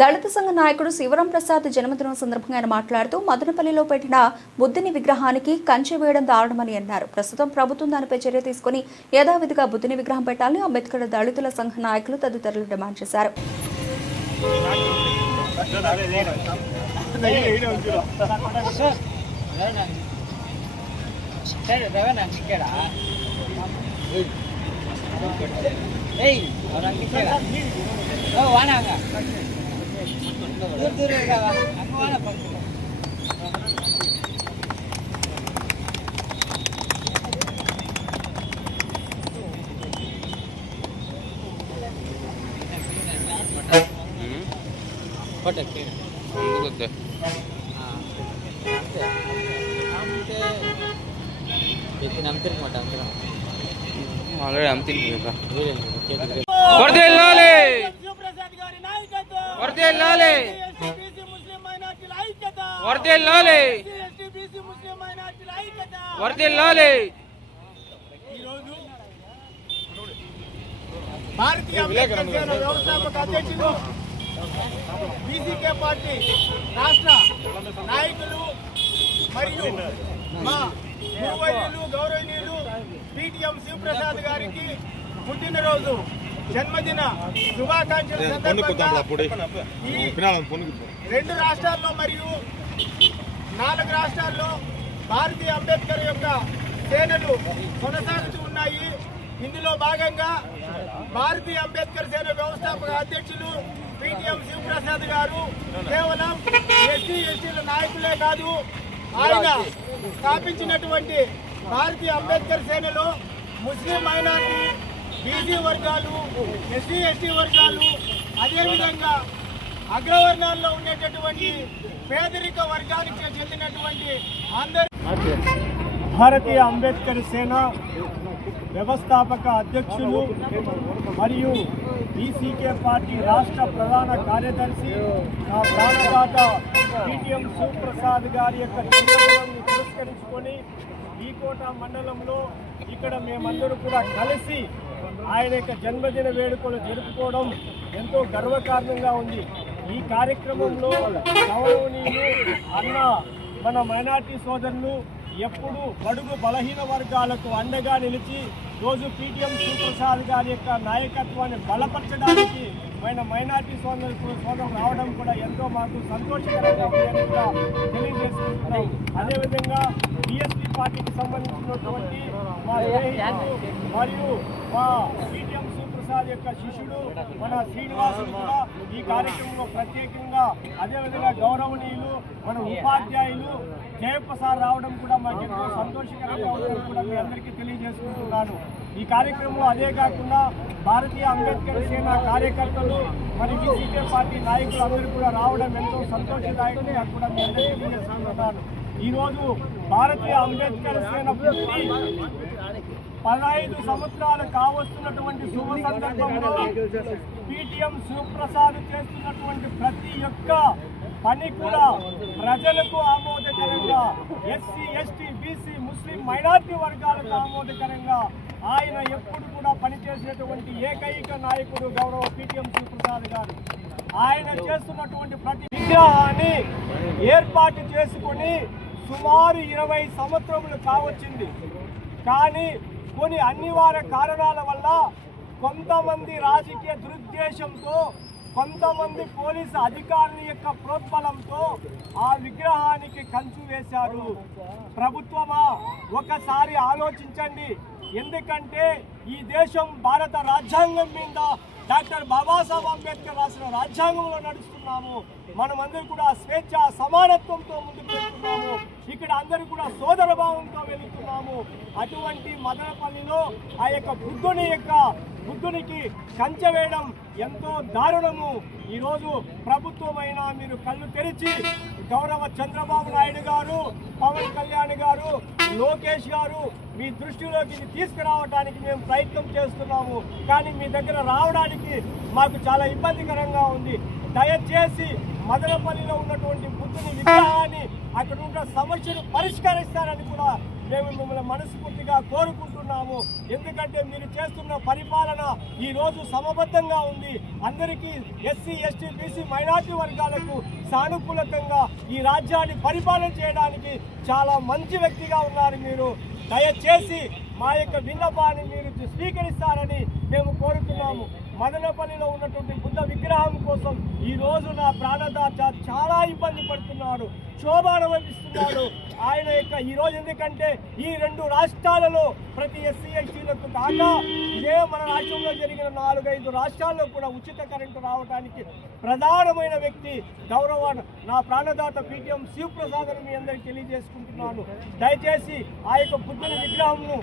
దళిత సంఘ నాయకుడు శివరాం ప్రసాద్ జన్మదినం సందర్భంగా ఆయన మాట్లాడుతూ మదనపల్లిలో పెట్టిన బుద్ధుని విగ్రహానికి కంచె వేయడం దారుణమని అన్నారు. ప్రస్తుతం ప్రభుత్వం దానిపై చర్య తీసుకుని యథావిధిగా బుద్ధుని విగ్రహం పెట్టాలని అంబేద్కర్ దళితుల సంఘ నాయకులు తదితరులు డిమాండ్ చేశారు. భారతీయ అంబేద్కర్ సేన వ్యవస్థాపక అధ్యక్షులు బీసీకే పార్టీ రాష్ట్ర నాయకులు మరియు మా గురువర్యులు గౌరవనీయులు పీటీఎం శివప్రసాద్ గారికి పుట్టినరోజు జన్మదిన శుభాకాంక్షల సందర్భంగా ఈ 2 రాష్ట్రాల్లో మరియు 4 రాష్ట్రాల్లో భారతీయ అంబేద్కర్ యొక్క సేనలు కొనసాగుతూ ఉన్నాయి. ఇందులో భాగంగా భారతీయ అంబేద్కర్ సేన వ్యవస్థాపక అధ్యక్షులు పీటీఎం శివప్రసాద్ గారు కేవలం ఎస్సీ ఎస్టీల నాయకులే కాదు, ఆయన స్థాపించినటువంటి భారతీయ అంబేద్కర్ సేనలో ముస్లిం మైనారిటీ, బీసీ వర్గాలు, ఎస్సీ ఎస్టీ వర్గాలు, అదేవిధంగా అగ్రవర్ణాల్లో ఉండేటటువంటి పేదరిక వర్గానికి చెందినటువంటి అందరూ భారతీయ అంబేద్కర్ సేన వ్యవస్థాపక అధ్యక్షులు మరియు బీసీకే పార్టీ రాష్ట్ర ప్రధాన కార్యదర్శి నా ప్రాణదాత పీటీఎం శివప్రసాద్ గారి యొక్క జన్మదినాన్ని పురస్కరించుకొని ఈకోట మండలంలో ఇక్కడ మేమందరూ కూడా కలిసి ఆయన యొక్క జన్మదిన వేడుకలు జరుపుకోవడం ఎంతో గర్వకారణంగా ఉంది. ఈ కార్యక్రమంలో గౌరవనీయులు అన్న మన మైనార్టీ సోదరులు ఎప్పుడు బడుగు బలహీన వర్గాలకు అండగా నిలిచి రోజు పీటీఎం శివప్రసాద్ గారి యొక్క నాయకత్వాన్ని బలపరచడానికి మైనార్టీ సోదరులు రావడం కూడా ఎంతో మాకు సంతోషకరంగా ఉందని కూడా తెలియజేసుకుంటున్నాం. అదేవిధంగా బీఎస్పీ పార్టీకి సంబంధించినటువంటి మా స్నేహితులు మరియు మా పీటీఎం శివప్రసాద్ యొక్క శిష్యుడు మన శ్రీనివాసులు కూడా ఈ కార్యక్రమంలో ప్రత్యేకంగా, అదేవిధంగా గౌరవనీయులు మన ఉపాధ్యాయులు జయప్రసాద్ రావడం కూడా మాకు ఎంతో సంతోషకరంగా ఉందని కూడా మీ అందరికీ తెలియజేసుకుంటున్నాను. ఈ కార్యక్రమంలో అదే కాకుండా భారతీయ అంబేద్కర్ సేన కార్యకర్తలు మరియు బీసీకే పార్టీ నాయకులు అందరూ కూడా రావడం ఎంతో సంతోషదాయకంగా కూడా మీ అందరికీ తెలియజేసుకుంటున్నాను. ఈరోజు భారతీయ అంబేద్కర్ సేన పుట్టి 15 సంవత్సరాలు కావస్తున్నటువంటి శుభ సందర్భంలో పీటీఎం శివప్రసాద్ చేస్తున్నటువంటి ప్రతి ఒక్క పని కూడా ప్రజలకు ఆమోదకరంగా, ఎస్సీ ఎస్టీ బీసీ ముస్లిం మైనార్టీ వర్గాలకు ఆమోదకరంగా ఆయన ఎప్పుడు కూడా పనిచేసేటువంటి ఏకైక నాయకుడు గౌరవ పీటీఎం శివప్రసాద్ గారు. ఆయన చేస్తున్నటువంటి ప్రతి విగ్రహాన్ని ఏర్పాటు చేసుకొని సుమారు 20 సంవత్సరములు కావచ్చింది. కానీ కొన్ని అనివార్య కారణాల వల్ల కొంతమంది రాజకీయ దురుద్దేశంతో, కొంతమంది పోలీసు అధికారుల యొక్క ప్రోత్బలంతో ఆ విగ్రహానికి కంచు వేశారు. ప్రభుత్వమా, ఒకసారి ఆలోచించండి. ఎందుకంటే ఈ దేశం భారత రాజ్యాంగం మీద డాక్టర్ బాబాసాహెబ్ అంబేద్కర్ రాసిన రాజ్యాంగంలో నడుస్తున్నాము. మనమందరూ కూడా స్వేచ్ఛ సమానత్వంతో ముందుకు వెళ్తున్నాము. ఇక్కడ అందరూ కూడా సోదర భావంతో వెళుతున్నాము. అటువంటి మదనపల్లిలో ఆ యొక్క బుద్ధునికి కంచె వేయడం ఎంతో దారుణము. ఈరోజు ప్రభుత్వమైనా మీరు కళ్ళు తెరిచి గౌరవ చంద్రబాబు నాయుడు గారు, పవన్ కళ్యాణ్ గారు, లోకేష్ గారు మీ దృష్టిలోకి తీసుకురావడానికి మేము ప్రయత్నం చేస్తున్నాము. కానీ మీ దగ్గర రావడానికి మాకు చాలా ఇబ్బందికరంగా ఉంది. దయచేసి మదనపల్లిలో ఉన్నటువంటి బుద్ధుని విగ్రహాన్ని, అక్కడ ఉన్న సమస్యను పరిష్కరిస్తారని కూడా మేము మిమ్మల్ని మనస్ఫూర్తిగా కోరుకుంటున్నాము. ఎందుకంటే మీరు చేస్తున్న పరిపాలన ఈ రోజు సమబద్ధంగా ఉంది. అందరికీ ఎస్సీ, ఎస్టీ, బీసీ, మైనార్టీ వర్గాలకు సానుకూలంగా ఈ రాజ్యాన్ని పరిపాలన చేయడానికి చాలా మంచి వ్యక్తిగా ఉన్నారు మీరు. దయచేసి మా యొక్క విన్నపాన్ని మీరు స్వీకరిస్తారని మేము కోరుతున్నాము. మదనపల్లిలో ఉన్నటువంటి బుద్ధ విగ్రహం కోసం ఈ రోజు నా ప్రాణదాత చాలా ఇబ్బంది పడుతున్నాడు, క్షోభ అనుభవిస్తున్నాడు. ఆయన యొక్క ఈ రోజు ఎందుకంటే ఈ 2 రాష్ట్రాలలో ప్రతి ఎస్సీ ఎస్టీలకు కాక ఇదే మన రాష్ట్రంలో జరిగిన 4-5 రాష్ట్రాల్లో కూడా ఉచిత కరెంటు రావడానికి ప్రధానమైన వ్యక్తి గౌరవ నా ప్రాణదాత PTM శివప్రసాద్ అని మీ అందరికీ తెలియజేసుకుంటున్నాను. దయచేసి ఆ యొక్క బుద్ధుని విగ్రహంను